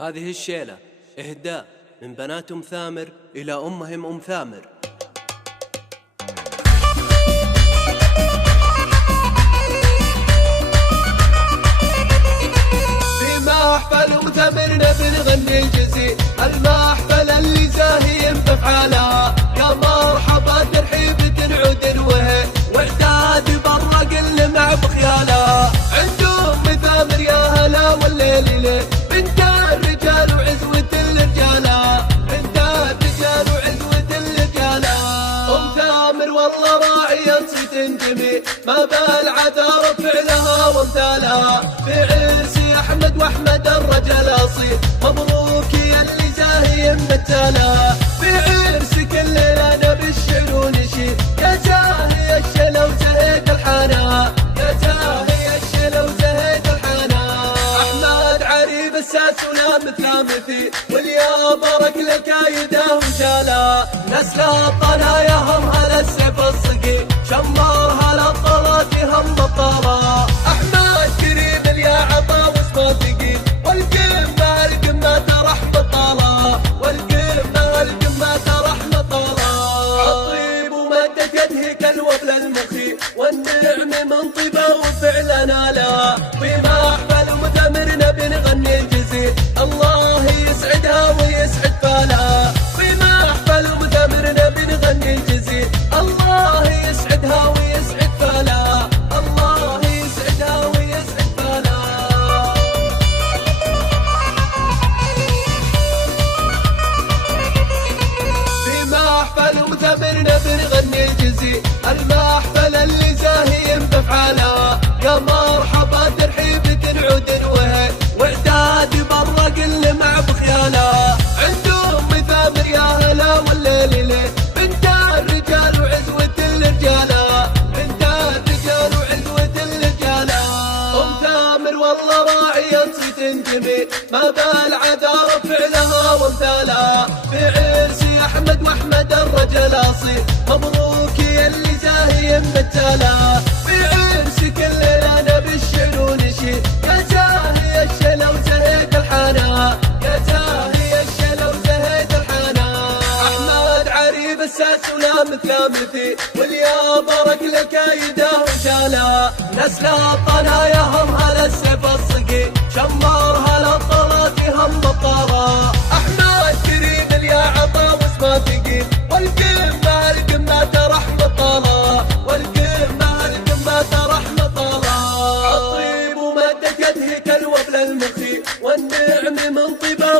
هذه الشيلة إهداء من بنات أم ثامر إلى أمهم أم ثامر. في محفل أم ثامرنا بنغني الجزي، المحفل اللي زاهي بأفعالها، يا مرحبا ترحيب تنعود وهي وعداد برا قل مع بخيالها. عند أم ثامر يا هلا والليل ليه، بنت الرجال وعزوة الرجالة، بنت الرجال وعزوة الرجالة. أم ثامر والله راعية صيت جميل، ما بالعذار فعلها وامثالها. في عرسي أحمد وأحمد الرجل أصيل، مبروك يا اللي زاهي متالها. في عرسي كل ليلة أنا بالشعر ونشيد، يا زاهي الشلا وزهيد الحنا، يا زاهي الشلا وزهيد الحنا. أحمد عريب الساس ولا مثل مثيل، واليا بارك لك يده وجالا. نسل الطنايا هم هلا السيف الصقي، شمار هلا الطلات هم بطالة. أحمد كريم اليا عطا واسمه ثقيل، والقمة القمة ترح بطالة، والقمة القمة ترح بطالة. عطيب ومدت يده كالوبل المخي، والنعم من طيبه وفعلنا لا. في محفل أم ثامرنا بنغني الجزيل، الله يسعدها ويسعد بالها. في محفل أم ثامرنا بنغني الجزيل، الله يسعدها ويسعد بالها، الله يسعدها ويسعد بالها. في محفل أم ثامرنا بنغني الجزيل، المحفل اللي زاهي بأفعالها، يا مرحبا ترحيب تنعود وهي وعداد برا قل مع بخيالها. عند أم ثامر يا هلا والليل ليه، بنت الرجال وعزوة الرجالة، بنت الرجال وعزوة الرجالة. أم ثامر والله راعية صيت جميل، ما بالعذار فعلها وامثالها. في عرسي أحمد وأحمد الرجل أصيل، مبروك يا اللي زاهي متالها. في عرسي كل ليلة أنا بالشعر ونشيد، يا زاهي الشلا وزهيد الحنا، يا زاهي الشلا وزهيد الحنا. أحمد عريب الساس ولا مثل مثيل، واليا بارك لك يده وجالا. نسل الطنايا هم هلا السيف الصقي، شمار هلا الطلات هم بطارة. أحمد كريم اليا عطا واسمه ثقيل، والقمة القمة ترح بطالة، والقمة القمة ترح بطالة. عطيب ومدت يده كالوبل المخي، والنعم من طيبه